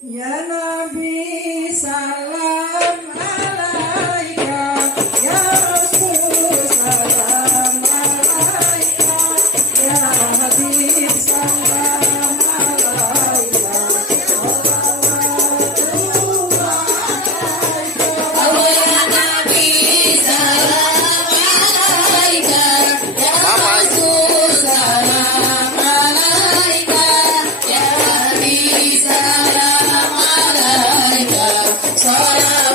Ya Nabi salam alaika, ya Rasul salam alaika, ya Habib salam alaika, salawatullah alaika. Ya Nabi salam alaika, ya Rasul salam alaika, ya Habib salam alaika, salawatullah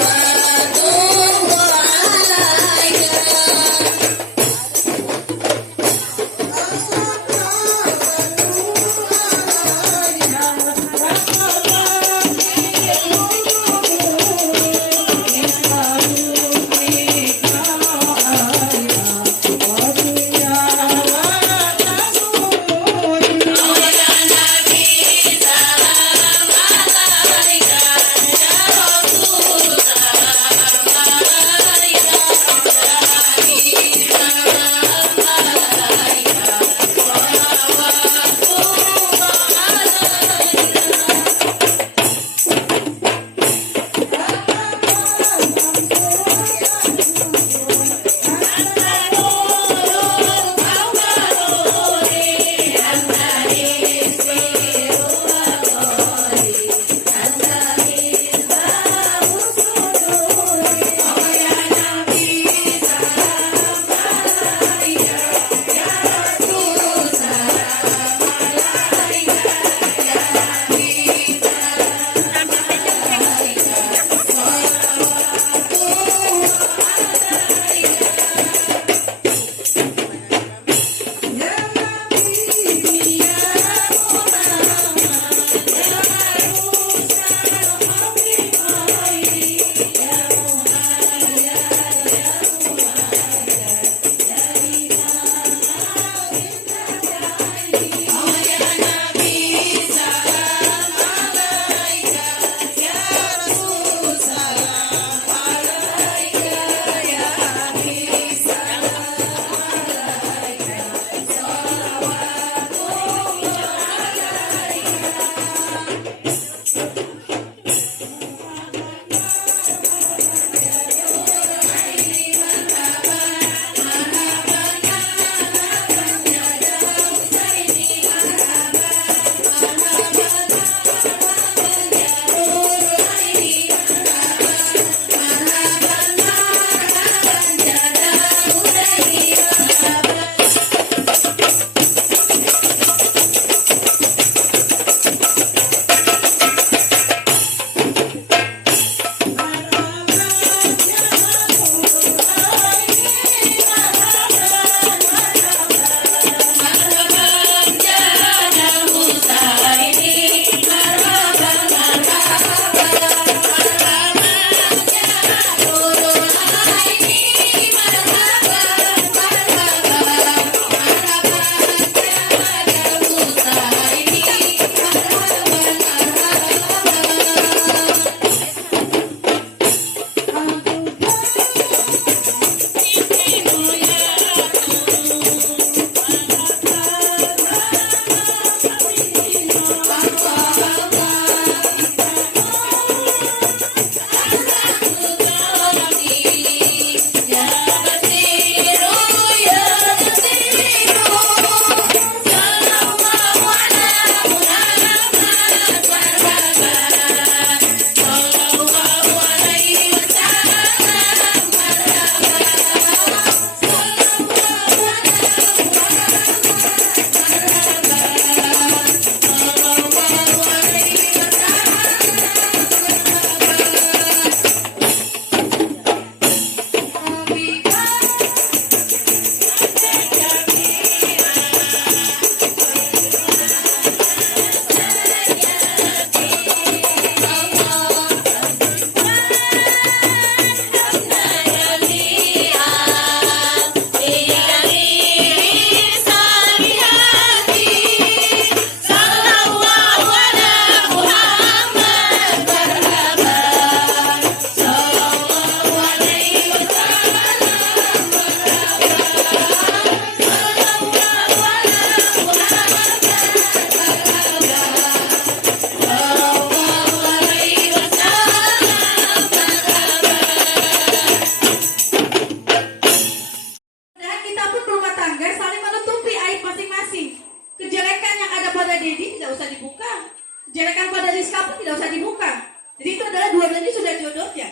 Kejelekan pada Rizka pun tidak usah dibuka. Jadi itu adalah dua-duanya sudah jodohnya.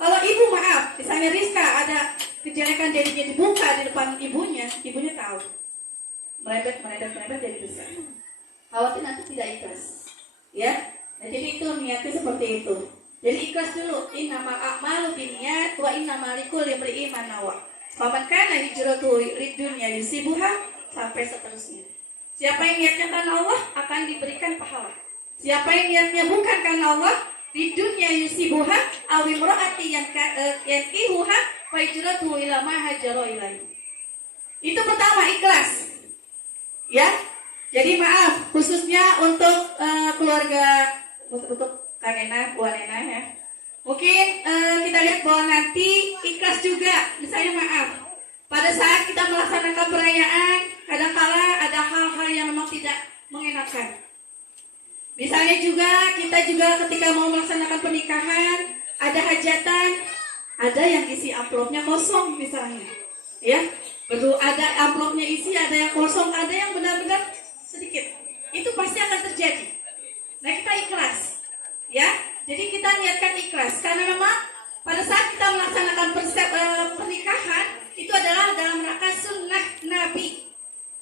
Kalau ibu maaf, misalnya Rizka ada kejelekan jadinya dibuka di depan ibunya, ibunya tahu. Merebet jadi besar. Khawatir nanti tidak ikhlas. Ya, nah, jadi itu niatnya seperti itu. Jadi ikhlas dulu. Innamal a'malu binniyat wa innamal likulli imri'in ma nawa. Faman kana hijratuhu lidunya yusibuha sampai seterusnya. Siapa yang niatnya karena Allah akan diberikan pahala. Siapa yang niatnya bukan karena Allah, di dunia yusibuha aw imra'ati yankihuha fa hijratuhu ila ma hajara ilaihi. Itu pertama, ikhlas. Ya. Jadi maaf khususnya untuk keluarga, untuk Kak Nena, Bu Nena ya. Mungkin kita lihat bahwa nanti ikhlas juga. Misalnya maaf, pada saat kita melaksanakan perayaan, kadang-kala ada hal-hal yang memang tidak mengenakan. Misalnya juga kita ketika mau melaksanakan pernikahan, ada hajatan, ada yang isi amplopnya kosong misalnya, ya. Betul, ada amplopnya isi, ada yang kosong, ada yang benar-benar sedikit. Itu pasti akan terjadi. Nah, kita ikhlas, ya. Jadi kita niatkan ikhlas karena memang pada saat kita melaksanakan pernikahan itu adalah dalam rangka sunnah Nabi.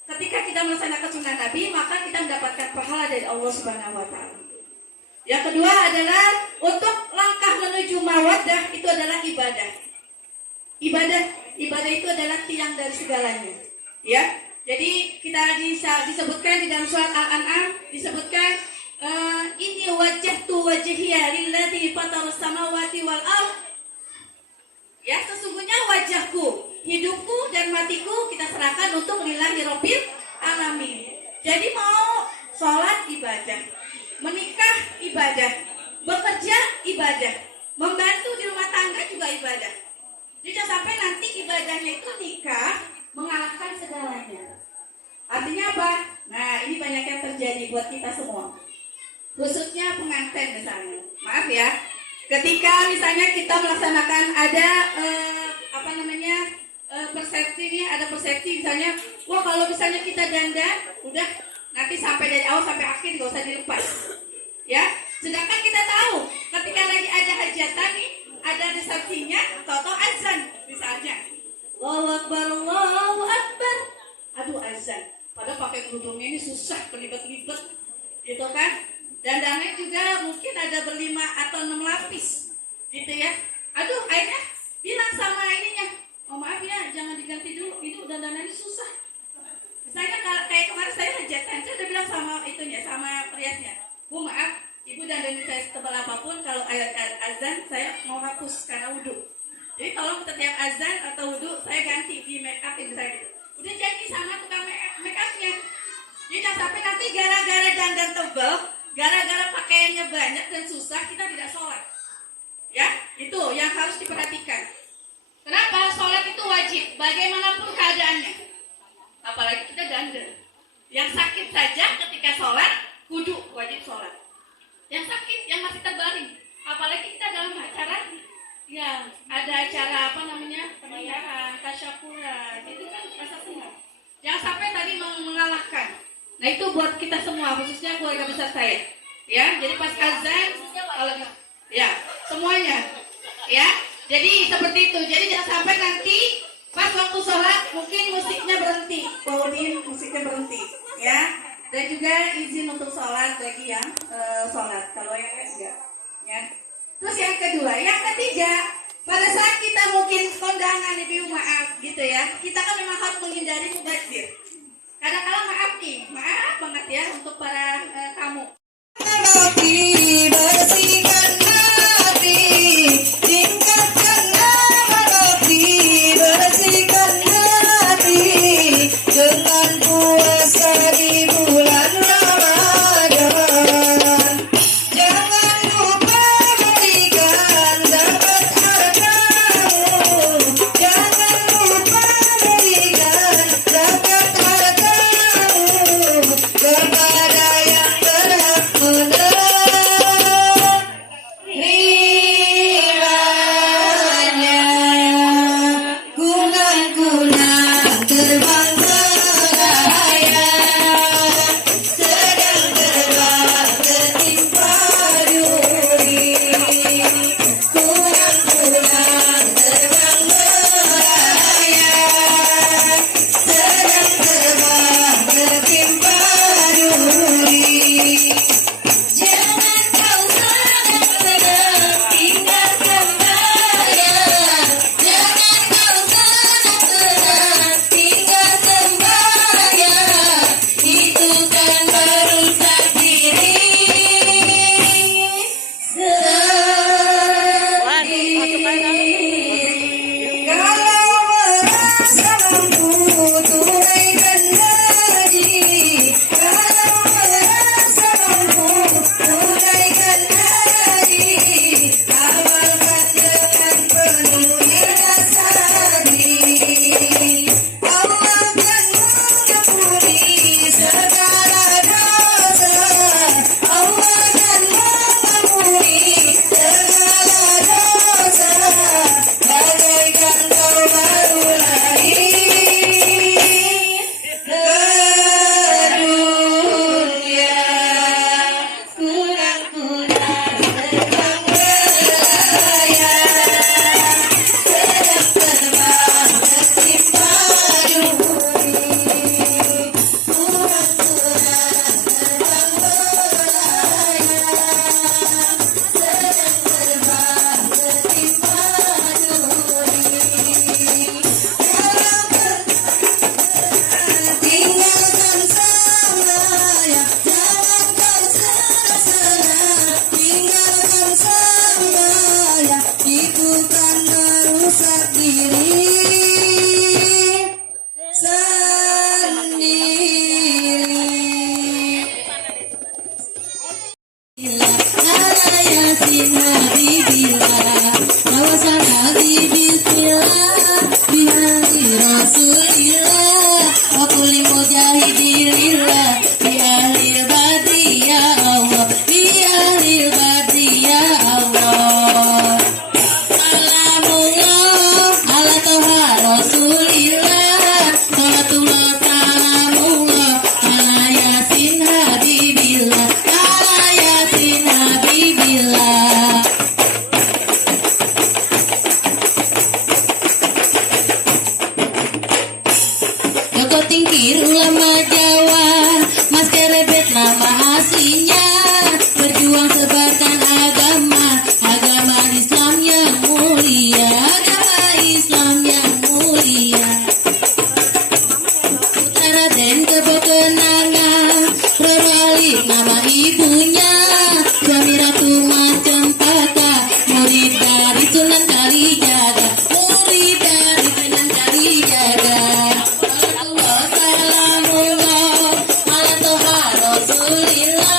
Ketika kita melaksanakan sunnah Nabi, maka kita mendapatkan pahala dari Allah Subhanahu wa taala. Yang kedua adalah untuk langkah menuju mawaddah, itu adalah ibadah. Ibadah itu adalah tiang dari segalanya. Ya. Jadi kita disebutkan di dalam surat Al-An'am disebutkan inni wajjahtu wajhiya lilladzi fataras samawati wal ardh. Ya, sesungguhnya wajahku, hidupku dan matiku kita serahkan untuk lillahi rabbil alamin. Jadi mau sholat ibadah, menikah ibadah, bekerja ibadah, membantu di rumah tangga juga ibadah. Jadi jangan sampai nanti ibadahnya itu nikah mengalahkan segalanya. Artinya apa? Nah, ini banyak yang terjadi buat kita semua. Khususnya pengantin misalnya. Maaf ya. Ketika misalnya kita melaksanakan ada persepsi misalnya, wah kalau misalnya kita dandan, udah nanti sampai dari awal sampai akhir gak usah dilepas. Ya. Sedangkan kita tahu ketika lagi ada hajatan nih, ada resepsinya, atau azan misalnya. Allahu Akbar, Allahu Akbar. Aduh, azan. Padahal pakai kerudungnya ini susah, kelibet-libet, gitu kan? Dan dananya juga mungkin ada 5 atau 6 lapis, gitu ya. Aduh, akhirnya bilang sama ininya, oh maaf ya, jangan diganti dulu, ini udah dananya susah. Misalnya kayak kemarin saya hajatan, saya udah bilang sama itunya, sama periasnya, Bu maaf, ibu dandanin saya setebal apapun, kalau ayat azan saya mau hapus karena wudhu. Jadi tolong setiap azan atau wudhu saya ganti di make up misalnya gitu. Udah janji sama tukang make upnya. Jadi jangan sampai nanti gara-gara dandan tebal, gara-gara pakaiannya banyak dan susah kita tidak sholat. Ya, itu yang harus diperhatikan. Kenapa? Sholat itu wajib, bagaimanapun keadaannya. Apalagi kita dandan. Yang sakit saja ketika sholat kudu sholat. Yang sakit, yang masih terbaring, apalagi kita dalam acara yang ada acara apa namanya pernikahan, tasyakuran, itu kan rasa senang. Jangan sampai tadi mengalahkan. Nah itu buat kita semua, khususnya keluarga besar saya. Ya, jadi pas azan, kalau ya semuanya, ya. Jadi seperti itu. Jadi jangan sampai nanti pas waktu sholat mungkin musiknya berhenti, Paulin musiknya berhenti, ya. Dan juga izin untuk sholat bagi yang sholat. Kalau yang lain enggak, ya. Terus yang kedua, yang ketiga, pada saat kita mungkin kondangan ibu maaf gitu ya, kita kan memang harus menghindari mubazir. Kadang-kadang maaf nih, maaf banget ya untuk para tamu. Hati, bersihkan hati, tingkatkan nama hati, bersihkan hati dengan puasa di bulan Ramadan. Jangan lupa berikan zakat hartamu, jangan lupa berikan zakat hartamu kepada yang berhak menerimanya. Kunang-kunang terbang melayang, sedang terbang tertimpa duri. Kunang-kunang terbang melayang, sedang terbang tertimpa duri. Jangan kau senang-senang tinggalkan bayang, jangan kau senang-senang tinggalkan bayang, itu kan merusak diri sendiri. Kalau merasa mampu tunaikan haji, kalau merasa mampu tunaikan haji, amalkan dengan penuh ikhlas hati. Allah akan mengampuni segala dosa, Allah akan mengampuni segala dosa, bagaikan kau baru lahir ke dunia. Kunang-kunang terbang melayang, sedang terbang tertimpa duri. Kunang-kunang terbang melayang, sedang terbang tertimpa duri. Tinggalkan semaya, jangan kau senang-senang. Tinggalkan semaya, itu kan merusak diri sendiri. Ala yasin habibillah, kawasan habibillah, bihadi rasulillah, wa kulli mujahidillah, bi ahli badri ya Allah, bi ahli badri ya Allah. Salamullah ala toha rasulillah, salatullah salamullah ala yasin habibillah, ala yasin habibillah. Joko Tingkir ulama Jawa, Mas Kerebet nama aslinya, berjuang sebarkan agama, agama Islam yang mulia, agama Islam yang mulia. Raden kebekenangan, Roralik nama ibunya, suami Ratu Mas Cempaka, murid dari Sunan Kalijaga, murid dari Sunan Kalijaga. Salamullah ala toha rasulillah,